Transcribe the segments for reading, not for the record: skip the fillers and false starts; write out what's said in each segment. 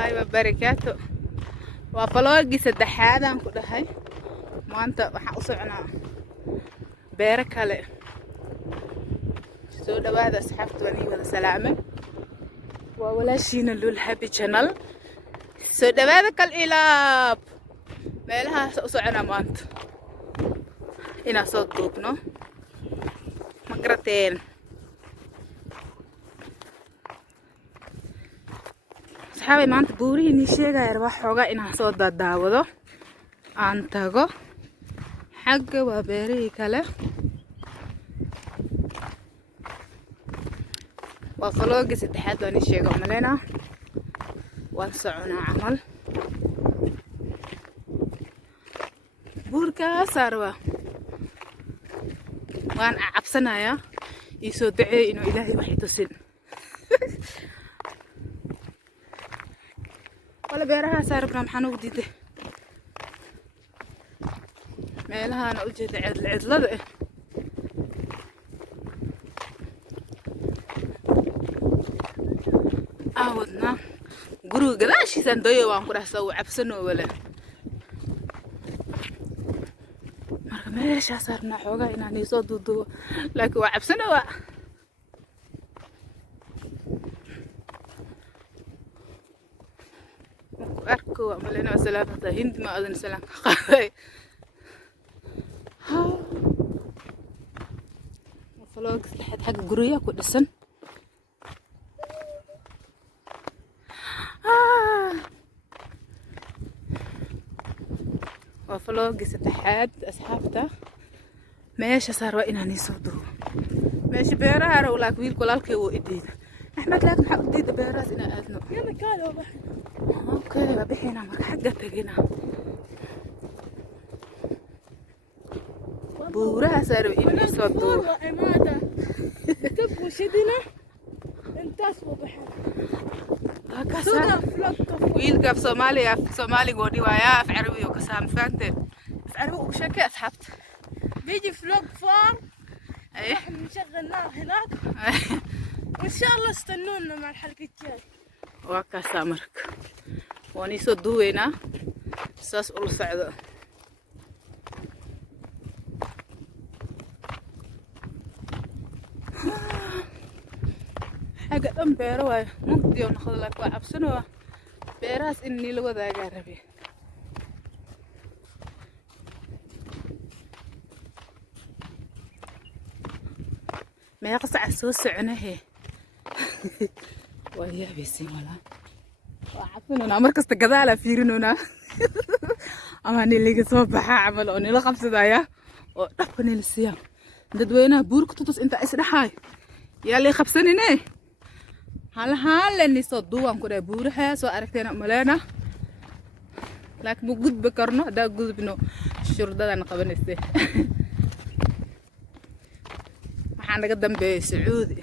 الله وبركاته وفلوقي سدحادان كدهاي maanta waxaan u soconaa beero kale soo dhawaada asxaabta waan wada salaamay waa walaashiina lul happy channel soo dhawaada kal ilaab meelahaas u soconaa maanta inaan soo duubno ma garateen asxaabay maanta buurihii nii sheegaya wax xoogaa inaan soo daawado aan tago xagga waa beerihii kale waa falooga saddexaad waan ii sheega umaleyna waan soconaa camal buurkaas arwa waan cabsanayaa ii soo duceey inuu ilaahay wax i tusin wala beerahaas arabna maxaan ugu diiday meelahaana u jeeda cidlada ah aawadna guriga gadaashiisaan dayo waan ku dhahsaa uu cabsanoo wala marka meeshaas arnaa xoogaa inaan iisoo duuduubo laakiin waa cabsanoo marku arko waa maleyna salaamata hindi ma adan salaam ka qaaday فلوق لحد حق قرية كودسن وفلوق ستحاد أصحابته ماشي صار وإنا نيسودو ماشي بيرها ولا كويل كلالك وإديد أحمد لك محق إديد بيرها إنا أذنو يلا كالو بحنا أوكي بحنا مرك حقة تجينا buuraha saaro in soo duub imaada tabu shidina intaas u baxay wiilka Soomaaliga wadii waaya af Carabi oo ka saamfaanteen af Carabi ugu sheekay asxaabta بيجي فلوق فار احنا نشغلناه هناك وان شاء الله استنونا مع الحلقة الجاية وكاسا مرك واني soo duweyna saas ul socdo حاجة دم بيرة واي مقدي وناخذ لك وعبسنوا بيراس إني لو ذا قاربي ما يقصع السوس عنه ويا بيسي ولا وعبسنوا مركز تقذالة فيرنونا أما نيلي صباح عمل ونيل خمسة دايا ودفني للسيام ددوينا بورك تطس انت اسرحاي ياللي خبسني نه هل لاني صدوان كده بورها سو aragteena malena laakiin ma gudbi karno hadaa gudbino shurdadana qabanayse waxaan naga dambeeyay Sacuudi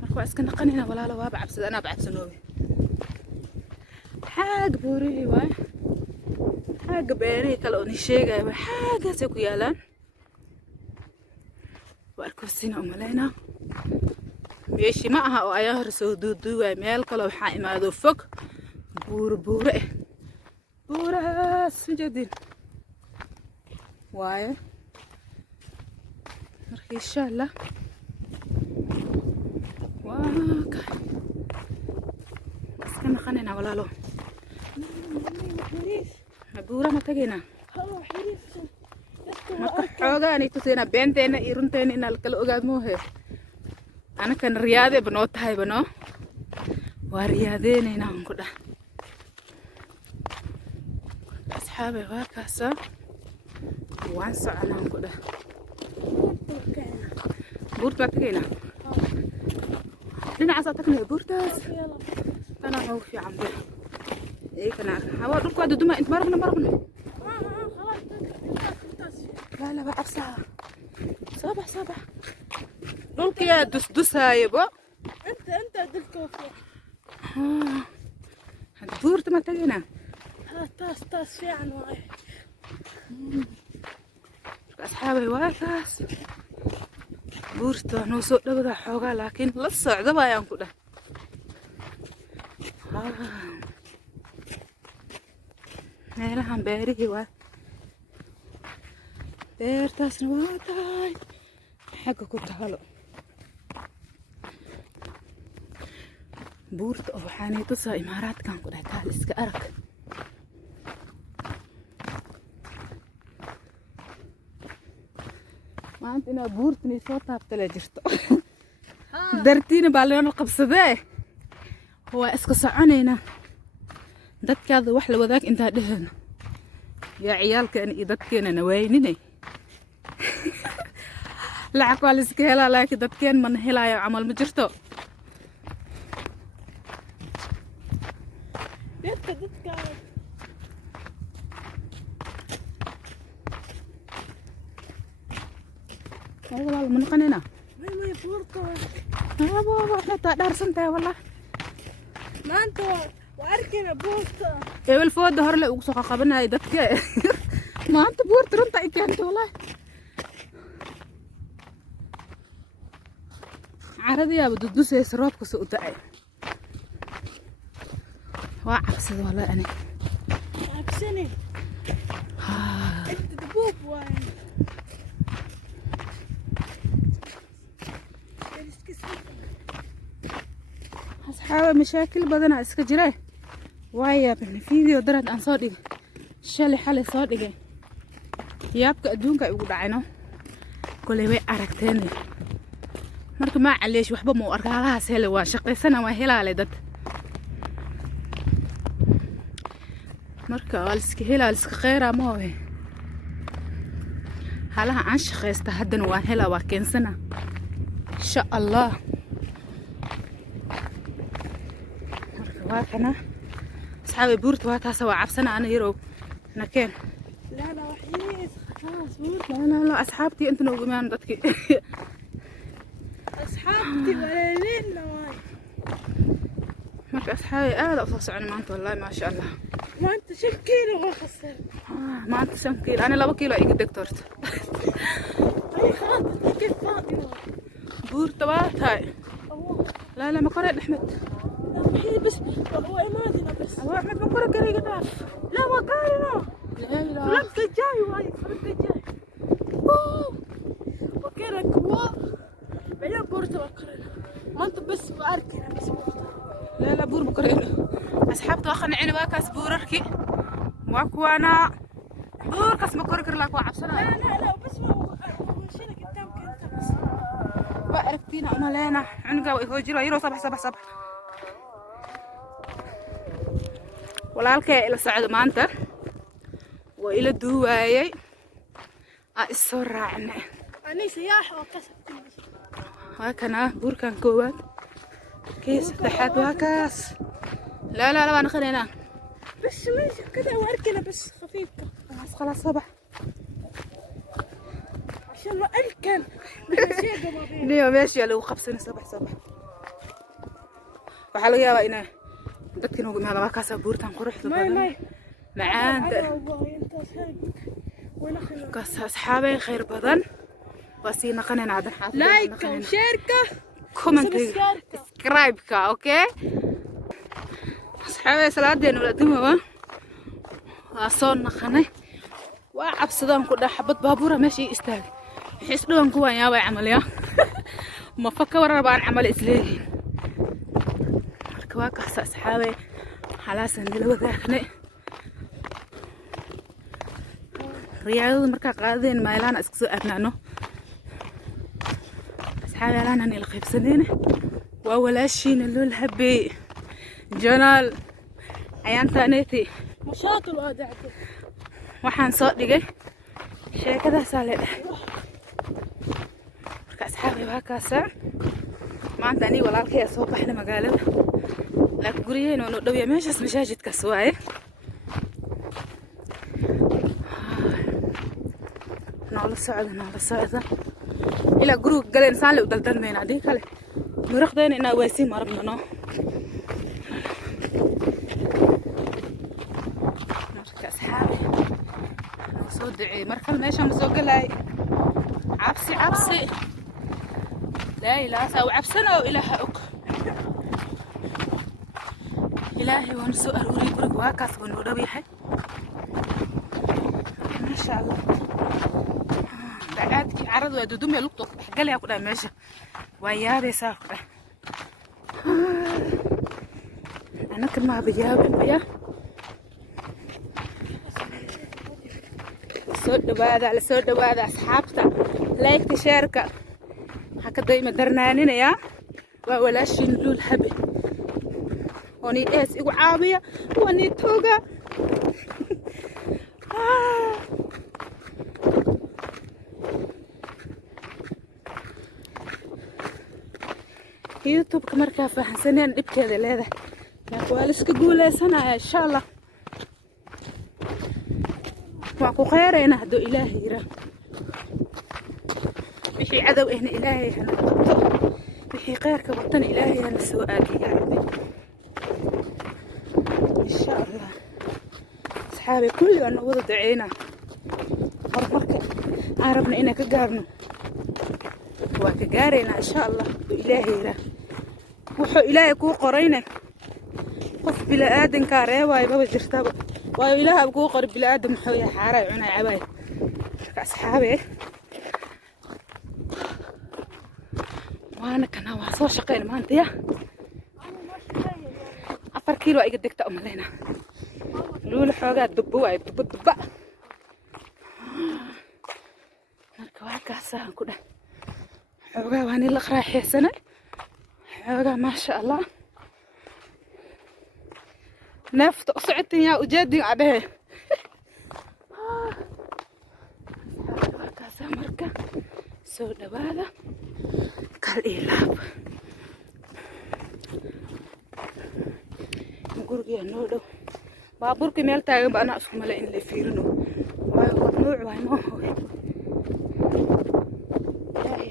marka waa iska naqanina walaalo waa cabsada ana cabsanoobe xaag buurihi waay xaag beeri kale oo sheegay waa xaagaas ku yaalaan واركوسينا أمالينا ماشي معها أو أيها سودو ميل كلا وحا إمادو فوق بورة سجدين واي مرخي إن شاء الله واكا بس كنا خانينا ولا لو بورة ما تجينا marka xoogaa ay tusayna beenteena iyo runteena in la kala ogaad moohe anakan riyaade banoo tahay bano waa riyaadeena aan ku dhax asxaabe waa kaasa waan soconaa ku dhax buurta tagayna dhinacaas tagna buurtaas ana oo fiican baa ee kana hawa dhulku wada duma inta marabna لا لا بعرفها صباح دولك يا دس هاي بو انت دلك فوق هاد بورت ما تجينا تاس في عنواي أصحابي واكاس بورتا نوصل لبدا حوغا لكن لا الصعدة بايان كده meelahan beerihii waa beertaasna waa tahay xagga ku taalo buurta oo waxaanay tusaa imaaraadkan ku dhahay taal iska arag maanta inaa buurtani soo taabtale jirto dartiina baa leena qabsadee waa iska soconaynaa dadkaada wax la wadaag intaa dheheyna yaa ciyaalkeena iyo dadkeenana waynine lacag waa la iska helaa laakiin dadkeen mana helaayo camal ma jirto walaal ma noqonayna may buurta taa dhaarsantahay wallah maanta waa arkayna buurta ebel fooda hore le ugu soo qabanayay dadka maanta buurta runta ay keento wallahi caradiyaaba dudusaysa roobka soo u da'ay waa cabsada wallahi ani cabsani inta dabuub waaye أصحاب مشاكل بدنا إسكجرة وايا بالفيديو درت عن صادق شالي حالي صادق يابك أدونك يقول عينه كل يوم أركتني مركب ما عليش وحبة مو أركالها سهلة وشقي سنة وهلا على دت مركب والسك هلا والسك خيرة ما هو هلا عن شخص تهدن وهلا وكين سنة إن شاء الله واكنا أصحابي بورت واتاسا وعبسنا أنا يرو نكين لا وحيد خلاص بورت لا أصحابتي أنت نو جميعا ضدك أصحابتي وليلين نواي مرك أصحابي أفصل عن ما أنت والله ما شاء الله ما أنت شو كيلو خسر ما أنت 5 كيلو أنا 2 كيلو إيجي دكتورت أي خلاص كيف فاضي بورت واتاي لا ما قرأت أحمد هي بس هو إمادنا بس هو أحمد ما قرأ قريقة داف لا ما قارنا لا فرنسا الجاي واي فرنسا الجاي وكيرك هو بعدين بورتا وكرنا ما أنت بس وأركنا بس لا بور بكرينا أصحاب توخن عيني واكاس بورركي واكوانا بور كاس بكركر لك وعبسنا لا بس مشينا قدامك أنت بس وعرفتينا أنا لينا عنقا ويهوجروا يرو صبح walaalkay ila socdo maanta waa ila duuwaayay soo raacnay ani siyaax oo kasab waa kana buurkan koowaad kii saddexaad waa kaas لا waan qaleynaa بس ماشي كده واركنا بس خفيفة خلاص صباح عشان ما أركن ليه ماشي لو قبسنا صباح waxaa laga yaabaa inay dadkan ugu imaado markaas buurtan quruxda badan macaanta kaas asxaabay khayr badan واسي نقنن عاد حاطين لايك وشيركة كومنت سبسكرايب كا اوكي اصحابي سلادين ولا دموا واسون نقنه وعبسدان كدا حبد بابوره ماشي استاغ حس دوان كوان يا عمليا ما فكر ربان عمل اسلي marka kaas asxaabay xalaasan dilo wadaagna riyaadada marka qaadeen meelaana isku soo aadnaano asxaabay lana nil qaybsaneen waa walaashiina loo habay janaal ayaantaaneti مشاط الوادعتي waxaan soo dhigay sheekadaas la dhahay marka asxaabay waa kaas maanta ani walaalkay soo baxna magaalada la guriyeen oo dhow yahay meeshaas masaajidkaas waaye noola socda ila guriga galeen saan u daldalmayna hadii kale muraqdeen inaa waysi marabno marka asxaabay soo ducay marka meeshaan soo galay cabsi لا إله سو عبسنا وإله أك إلهي ونسو أروري برك واكاس ونوربي حي شاء الله بعد كي عرض ودودم يا لقطة قال يا كده ماشي ويا بيسا كده أنا كما بجاوب يا سود بعد أصحابته لايك تشارك هكذا دايما درنانين يا ولا شيء نقول حبي وني إيش إيقو عابية وني توقع يوتيوب كمركا فهنسنين دبكيدا لهدا لكن waa la iska guuleysanaya insha Allah waa ku khayreena haduu Ilaahay yira wixii cadow ahna Ilaahay hana qabto wixii khayrka watan Ilaahay hana soo aadiyo ya rabbi insha Allah asxaabi kulli aan wada duceena horumarka aan rabna inaan ka gaarno waa ka gaarayna insha Allah haduu Ilaahay yira wuxuu Ilaahay ku qorayna qof bila aadan ka reebay baba jirtaba waa Ilaahay ku qor bila aadan wuxuu yahay xaaray cunay cabay ka asxaabe waana kana waa soo shaqeyn maanta ya 4 kiilo iga degta umaleyna luul xoogaa dubbo way dubba marka waa kaasaan ku dhan xoogaa waan la qraaxaysanay xoogaa ma sha Allah نفط صعدتني يا وجدي عليه كاسة مركة سودا هذا كالإلاب نقول يا نودو بابور كمال تاعي بأنا أسكم على إن اللي فيرنو وقت نوع وين ما هو لا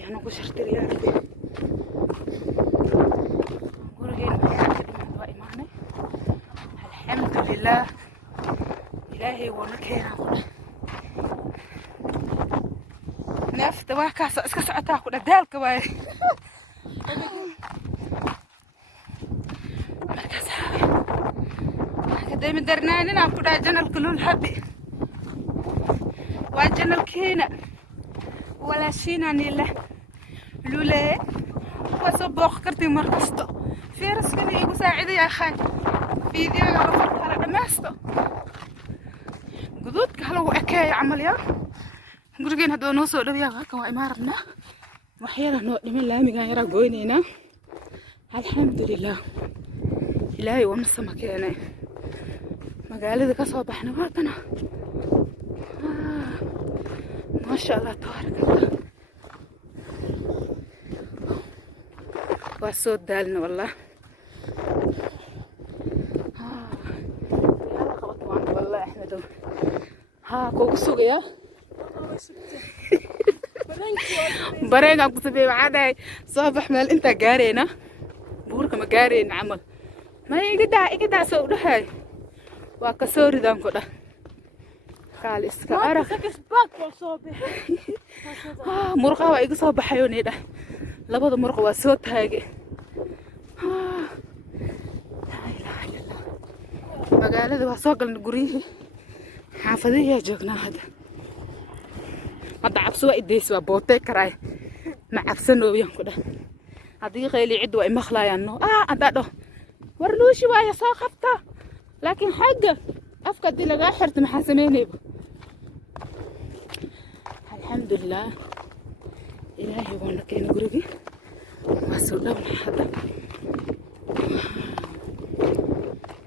أنا قشرت يا ربي نقول يا الحمد لله إلهي ونكينا نفط واكاس اسكا سعتا كو دالك واي مركز هاوي دايما درناننا كو جنل كلول حبي وجنل كينا ولا شينا نيله لولا وصبوخ كرتي مركزتو فيرس كذا يقو ساعدي يا خاي فيديو يعرفك على دماسته قدودك هلو أكاي عمل يا قرقين هدو نوصو لبيا غاكا وإماربنا وحيالا نوع من لامي غاية راقوينينا الحمد لله إلهي ونصا مكينا مقالي ذكا صوبحنا واتنا ما شاء الله تبارك الله واسود دالنا والله ها كوكو سوغيا بريغا كسبي بعداي صباح مال انت غارينا بورك ما غارين عمل ما يقدع سو دحاي waa ka soo ridaan ku dhah kaal iska arag murqa waa iga soo baxayo needha labada murqa waa soo taage magaalada waa soo galna guriyihii xaafadihii joognaa hadda cabsi waa ideys waa bootay karaay ma cabsanooyaan ku dhah haddii qayli cid waa imaqlayaan no adado war luushi waa soo qabta laakiin xagga afka dii laga xirto maxaa sameynayba alxamdulilah ilaahay waana keenay gurigii waa soo dhawna hadda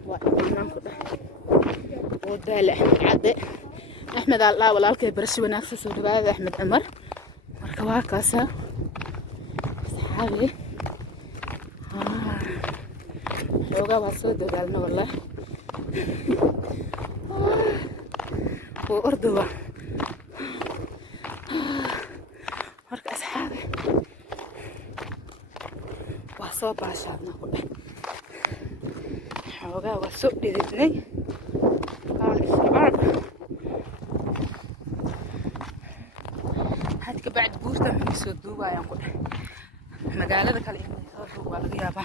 وأنا كده ودال أحمد عدي أحمد الله ولا الكل برشة وناقص وده أحمد عمر مركوا كاسة صحابي لوجا وصود قالنا والله وأردوا مرك أصحابي وصوب عشاننا كله حوجا وسوق ديدني قال الصعب هادك بعد بورتا من سودوبا ينقل مقالة كالي سودوبا لغيابا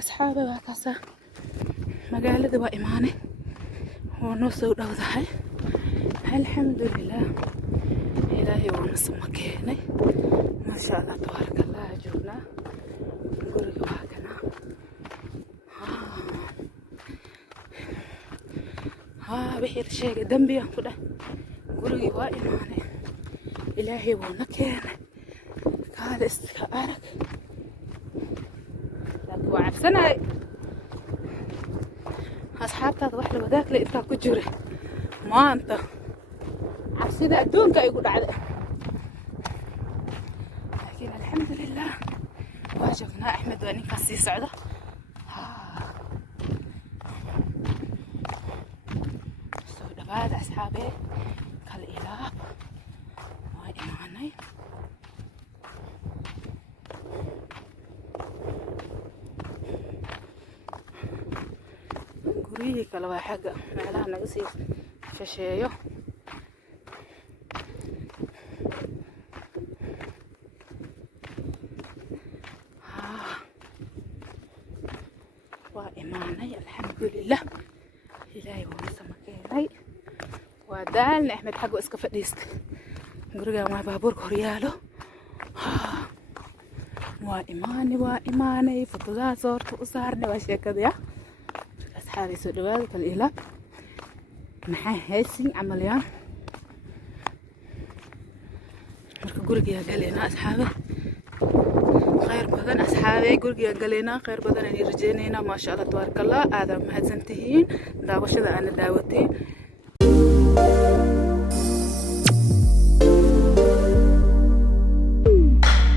أصحابي وهكذا مقالة وإيماني ونص ودوضحي الحمد لله إلهي ونص مكيني ما شاء الله تبارك الله جونا قرق وهكنا بحير شيء دنبي كده قرق وإيماني إلهي ونكيني قال استكارك لكن وعبسنا أصحابتها واحدة وذاك اللي إنت كجوري ما أنت عبسيدة أدونك يقول عليه لكن الحمد لله واجبنا أحمد وأني كاسي سعودة سعودة بعد أصحابي كالإلاب وإيماني guriyihii kale waa xagga meelaha naga sii shisheeyo waa imaanay alxamdulilah ilaahay waa sama keenay waa daalna axmed xaggo iska fadhiista gurigan waa baabuurka horyaalo waa imaanay fotodahaas horta u saarnay waa sheekadaya أصحابي سودوال كالإله محا هيسين عمليان مركا قرقيا قالينا أصحابي خير بدن أصحابي قرقيا قالينا خير بدن أني رجينينا ما شاء الله تبارك الله هذا مهد سنتهين داوشة أنا داوتين